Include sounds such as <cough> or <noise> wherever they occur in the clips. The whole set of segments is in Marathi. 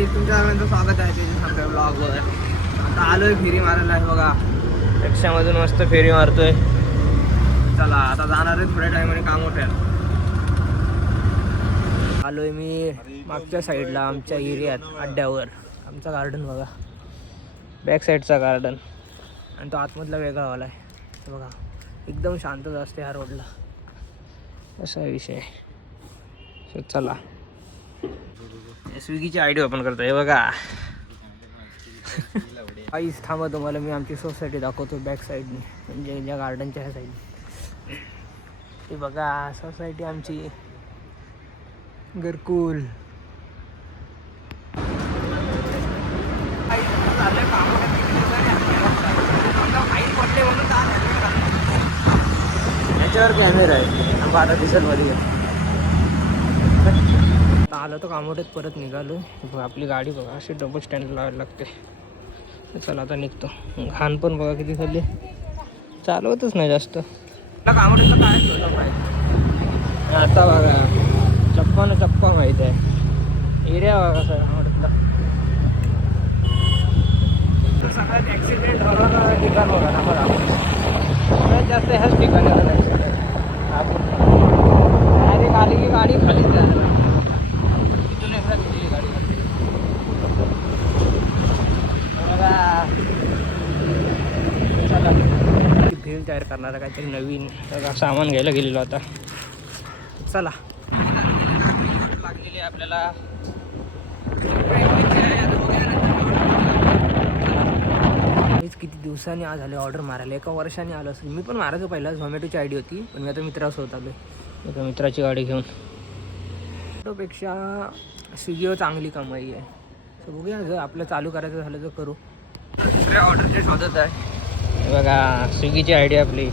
काही तुमच्या सगळ्यांचं स्वागत आहे. त्याच्या ब्लॉग ब्लॉगवर आता आलोय फेरी मारायला आहे बघा. रिक्षामधून मस्त फेरी मारतोय. चला आता जाणार आहे थोड्या टायमाने काम होत आलोय मी मागच्या साईडला आमच्या एरियात अड्ड्यावर. आमचा गार्डन बघा. बॅक साईडचा गार्डन आणि तो आतमधला वेगळा वाला आहे. बघा. एकदम शांतच असते ह्या रोडला असा विषय चला. स्विगीची आय डी ओपन करतो हे बघा. आईच थांबा तुम्हाला मी आमची सोसायटी दाखवतो बॅक साईडने म्हणजे ज्या गार्डनच्या ह्या साईडने हे बघा सोसायटी आमची. घरकुल. याच्यावर कॅमेरा आहे. आता दिसेल मध्ये. आता आलो तर कामोठ्यात परत निघालो. आपली गाडी बघा अशी डबल स्टँड लावायला लागते. चला आता निघतो. घाण पण बघा किती खाल्ली. चालवतच नाही जास्त. कामोठ्याचा काय? ठेवलं पाहिजे आता बघा चप्पा ना चप्पा माहीत आहे. एरिया बघा सर कामोठ्यातला सगळ्यात ॲक्सिडेंट होणारं ठिकाण बघा ना सगळ्यात जास्त ह्याच ठिकाणी डायरेक्ट आली की गाडी खाली जायला तिथून एकदा गेली गाडी खाली. बघा. चला. भेल तयार करणारा काहीतरी नवीन सामान घ्यायला गेलेलो आता. चला. लागलेली आपल्याला मीच किती दिवसांनी आज आले ऑर्डर मारायला. एका वर्षाने आलो असेल. मी पण मारायचो पहिला झोमॅटोची आयडी होती पण मी आता मित्रासोबत आलो एका मित्राची गाडी घेऊन. पेक्षा स्विगीवर चांगली कमाई आहे. सो बघूया जर आपलं चालू करायचं झालं तर करू. दुसऱ्या ऑर्डरचे शोधत आहे. बघा स्विगीची आयडी आपली.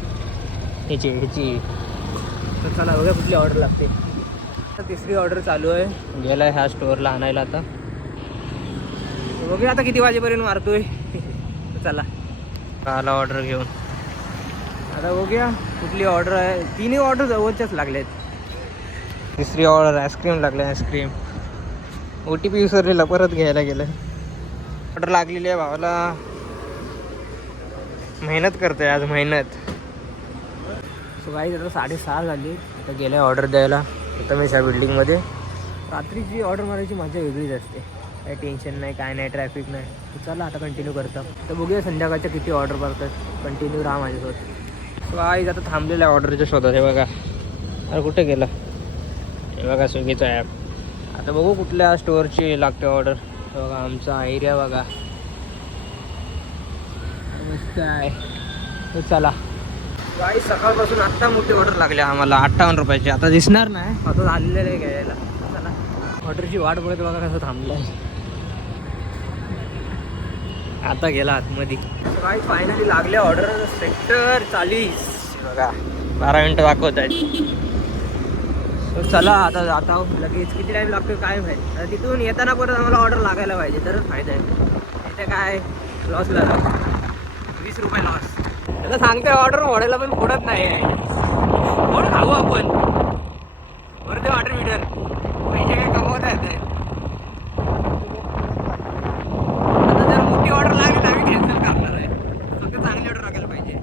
ह्याची ह्याची. तर चला बघा कुठली ऑर्डर लागते. तिसरी ऑर्डर चालू आहे. गेला ह्या स्टोअरला आणायला आता. बघूया आता किती वाजेपर्यंत मारतोय. <laughs> चला. आला ऑर्डर घेऊन. आता बघूया कुठली ऑर्डर आहे. तिन्ही ऑर्डर जवळच्याच लागल्यात तिसरी ऑर्डर आईस्क्रीम लागले ice cream O T P विसरलेला परत घ्यायला गेलं. ऑर्डर लागलेली आहे भावाला. मेहनत करतोय आज मेहनत. सो गाईज आता साडेसहा झाली. आता गेल्या ऑर्डर द्यायला. प्रथमेश बिल्डिंगमध्ये रात्रीची ऑर्डर मारायची मजा वेगळीच असते. काही टेन्शन नाही काय नाही ट्रॅफिक नाही. तर चला आता कंटिन्यू करतो. तर बघूया संध्याकाळच्या किती ऑर्डर करतात कंटिन्यू राहा माझ्यासोबत. सो आई आता थांबलेल्या ऑर्डरच्या शोधात. हे बघा. अरे कुठे गेला? हे बघा स्विगीचा ॲप आता बघू कुठल्या स्टोअरची लागते ऑर्डर बघा आमचा एरिया बघा. मस्त आहे. चला. काही सकाळपासून आत्ता मोठी ऑर्डर लागली आम्हाला. अठ्ठावन्न रुपयाची. आता दिसणार नाही. आता झालेलं आहे घ्यायला. चला. ऑर्डरची वाट बघत बघा कसं थांबलं आहे. आता गेला आतमध्ये. काही फायनली लागल्या ऑर्डर सेक्टर चालीस बघा. बारा मिनटं दाखवत आहेत. तर चला आता जाता हो. लगेच किती टाईम लागतो काय माहिती. आता तिथून येताना परत आम्हाला ऑर्डर लागायला पाहिजे. तरच फायदा आहे. इथे काय? लॉसला वीस रुपये लॉस त्याला सांगते ऑर्डर मोडायला पण फोडत नाही. फोड खाऊ आपण. बरं ते ऑर्डर मिळेल पैसे काय कमवत आहेत आहे आता जर मोठी ऑर्डर लागली तर आम्ही कॅन्सल करणार आहे. फक्त चांगली ऑर्डर लागायला पाहिजे.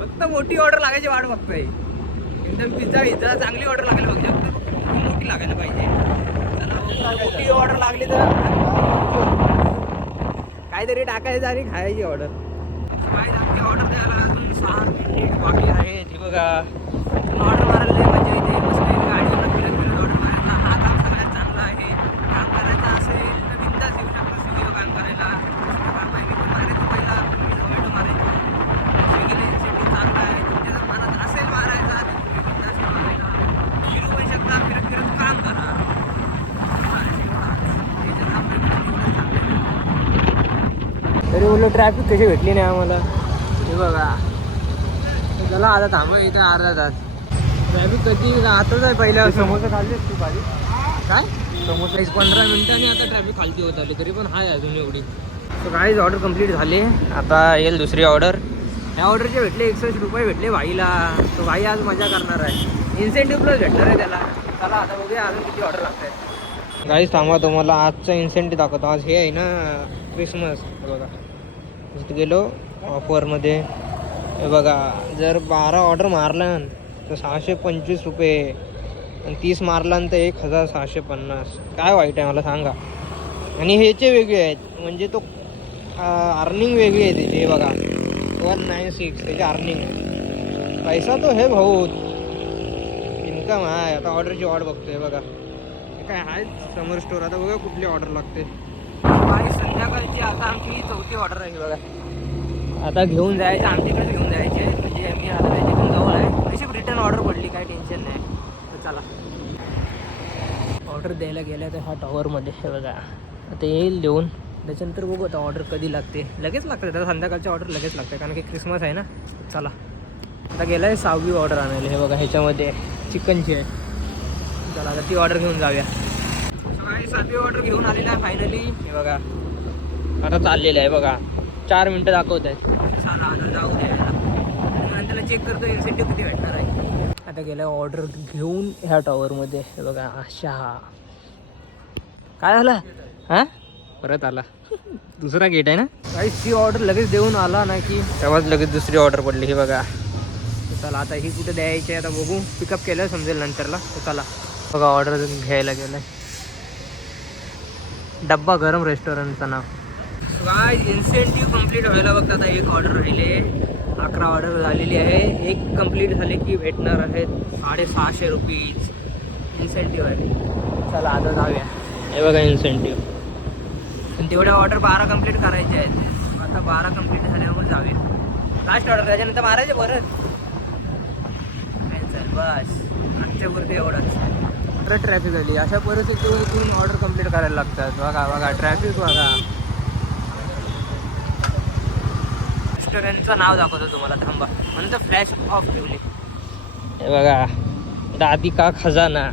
फक्त मोठी ऑर्डर लागायची वाट बघतोय. एकदम पिझ्झा पिझ्झा चांगली ऑर्डर लागायला पाहिजे फक्त मोठी लागायला पाहिजे. चला मोठी ऑर्डर लागली तर काहीतरी टाकायचं आणि खायची ऑर्डर आमची ऑर्डर द्यायला? अजून सहा मिनिट बाकी आहे ते बघा. ऑर्डर मारायला लय मजा येते मस्त आहे गाडीवर फिरत फिरत ऑर्डर मारायला हा काम सगळ्यात चांगला आहे काम करायचं असेल तर बिंदास येऊ शकतो स्विगीवर काम करायला दुसरं काम आहे मी पण मारायचो पहिला झोमॅटो मारायचो स्विगीला इन्सेंटिव्ह चांगला आहे तुमच्या जर मनात असेल मारायचा तर तुम्ही बिंदास येऊन मारायला फिरू पण शकता फिरत फिरत काम करा तरी बोललो ट्रॅफिक कशी भेटली नाही आम्हाला. हे बघा. चला आता थांबू इथे अर्धा तास. ट्रॅफिक कधी आताच आहे पहिल्या समोसा खाल्ली तू भाजी? काय? समोसा. एक पंधरा मिनिटांनी आता ट्रॅफिक खालती होत आली तरी पण आहे अजून एवढी. सो काहीच ऑर्डर कंप्लीट झाली. आता येईल दुसरी ऑर्डर ह्या ऑर्डरचे भेटले एकसष्ट रुपये भेटले भाईला. तो भाई आज मजा करणार आहे. इन्सेंटिव्ह प्लस भेटणार आहे त्याला. चला आता बघूया अजून किती ऑर्डर लागत. आहेत गाईच थांबा तुम्हाला आजचा इन्सेंटिव्ह दाखवतो. आज हे आहे ना क्रिसमस बघा. तिथे गेलो ऑफरमध्ये हे बघा जर बारा ऑर्डर मारला तर सहाशे पंचवीस रुपये. आणि तीस मारल्यानंतर एक हजार सहाशे पन्नास. काय वाईट आहे मला सांगा. आणि ह्याचे वेगळे आहेत. म्हणजे तो अर्निंग वेगळी आहे त्याची हे बघा. वन नाईन सिक्स त्याची अर्निंग पैसा तो हे भाऊ इन्कम आहे. आता ऑर्डरची वाट बघतोय बघा. काय आहे? समोर स्टोर आता बघा कुठली ऑर्डर लागते. आता आमची चौथी ऑर्डर आहे बघा. आता घेऊन जायचं आमच्याकडे घेऊन जायचे. म्हणजे मी आता त्याच्याकडून जवळ आहे. अशी रिटर्न ऑर्डर पडली काय टेन्शन नाही. तर चला. ऑर्डर द्यायला गेल्या तर ह्या टॉवरमध्ये हे बघा. आता येईल देऊन. त्याच्यानंतर बघू आता ऑर्डर कधी लागते. लगेच लागते आता संध्याकाळची ऑर्डर लगेच लागते. कारण की क्रिसमस आहे ना. चला. आता गेला आहे सहावी ऑर्डर आणायला. हे बघा ह्याच्यामध्ये चिकनची आहे. चला आता ती ऑर्डर घेऊन जाऊया. सहावी ऑर्डर घेऊन आलेला आहे फायनली हे बघा. आता चाललेलं आहे बघा. चार मिनटं दाखवत आता जाऊ त्याला चेक करतो इन्सेंटिव्ह किती भेटणार आहे. आता गेला ऑर्डर घेऊन ह्या टॉवरमध्ये बघा अशा काय झालं? हां? परत आला. दुसरा गेट आहे ना? काही ती ऑर्डर लगेच देऊन आला ना की. तेव्हाच लगेच दुसरी ऑर्डर पडली ही बघा. चला आता ही कुठे द्यायची आहे आता बघू. पिकअप केलं समजेल नंतरला. तर चला. बघा ऑर्डर घ्यायला गेलाय. डब्बा गरम रेस्टॉरंटचं नाव. काय इन्सेंटिव्ह कंप्लीट व्हायला बघता आता एक ऑर्डर राहिले. अकरा ऑर्डर झालेली आहे. एक कंप्लीट झाले की भेटणार आहेत साडेसहाशे रुपीज इन्सेंटिव्ह आहे. चला आता जाऊया. हे बघा इन्सेंटिव्ह तेवढ्या ऑर्डर बारा कंप्लीट करायचे आहेत. आता बारा कंप्लीट झाल्यावर जाऊया. लास्ट ऑर्डर त्याच्यानंतर मारायचे परत. चल बस. आजच्यावरती एवढंच. परत ट्रॅफिक आली. अशा परिस्थितीतून ऑर्डर कंप्लीट करायला लागतात. बघा बघा ट्रॅफिक बघा. रेस्टॉरंटचं नाव दाखवतो तुम्हाला थांबा. म्हणून तर फ्लॅश ऑफ ठेवले. हे बघा दादी का खजाना.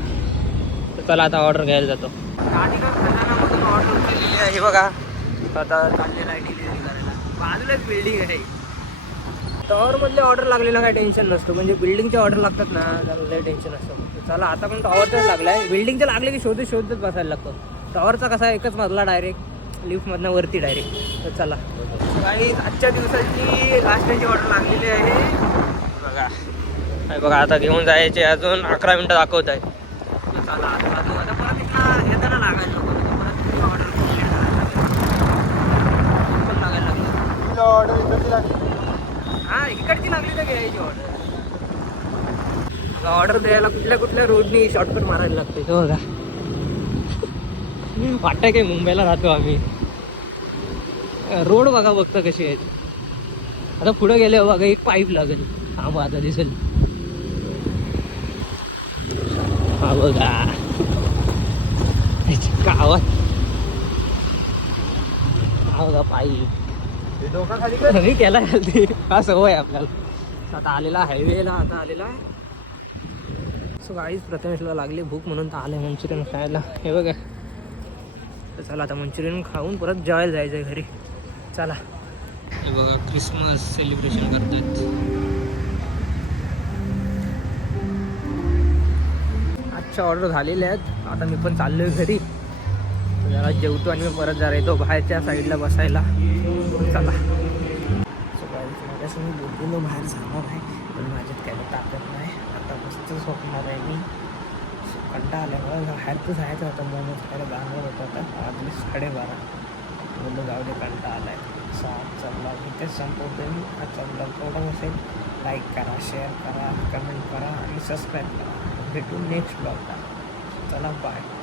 तर चला आता ऑर्डर घ्यायला जातो. दादी का खजानामधून ऑर्डर उचललेली आहे हे बघा. आता चाललेला आहे डिलिव्हरी करायला. बाजूलाच बिल्डिंग आहे. टॉवरमधले ऑर्डर लागलेलं काय टेन्शन नसतं. म्हणजे बिल्डिंगचे ऑर्डर लागतात ना त्याला टेन्शन असतं. चला आता पण टॉवरचाच लागला आहे बिल्डिंगचे लागले की शोधत शोधत बसायला लागतो. टॉवरचा कसा एकच मजला डायरेक्ट लिफ्टमधनं वरती डायरेक्ट तर चला. काही आजच्या दिवसाची लास्टची ऑर्डर लागलेली आहे. बघा. काय बघा आता घेऊन जायचे अजून. अकरा मिनटं दाखवत आहे चला आता परत इथं येताना लागायला परत ऑर्डर पण लागायला लागलं ऑर्डर इकडची लागली तर घ्यायची ऑर्डर ऑर्डर द्यायला कुठल्या कुठल्या रोडनी शॉर्टकट मारायला लागते. तो मी वाटतं काय मुंबईला राहतो आम्ही. रोड बघा बघता कशी आहेत. आता पुढे गेले बघा एक पाईप लागेल. हा आता दिसेल. हा बघा. गावात. हा बघा पाईप मी त्याला घालते हा सवय आपल्याला. आता आलेला हायवेला आता आलेला सो गाईच प्रथमेशला लागली भूक म्हणून तर आले मंचुरियन खायला. हे बघा. तर चला आता मंचुरियन खाऊन परत जेवायला जायचं आहे घरी. चला. हे बघा क्रिसमस सेलिब्रेशन करतात आजच्या ऑर्डर झालेल्या आहेत. आता मी पण चाललोय घरी. तर जरा जेवतो आणि मी परत जरा येतो बाहेरच्या साईडला बसायला. चला. माझ्यासमोर बोललेलो बाहेर जाणार आहे. पण माझ्यात काही ताकद नाही. आता मस्त झोपणार आहे मी. कंटा आल्यामुळे बाहेर तर जायचं होतं मोमोज खायला जाणार होतं आता. वाजले साडेबारा. बोललो जाऊ दे कंटा आला आहे सात चला इथेच संपवतो मी. आजचा ब्लॉग थोडा असेल? लाईक करा शेअर करा कमेंट करा आणि सबस्क्राईब करा. भेटू नेक्स्ट ब्लॉगला चला बाय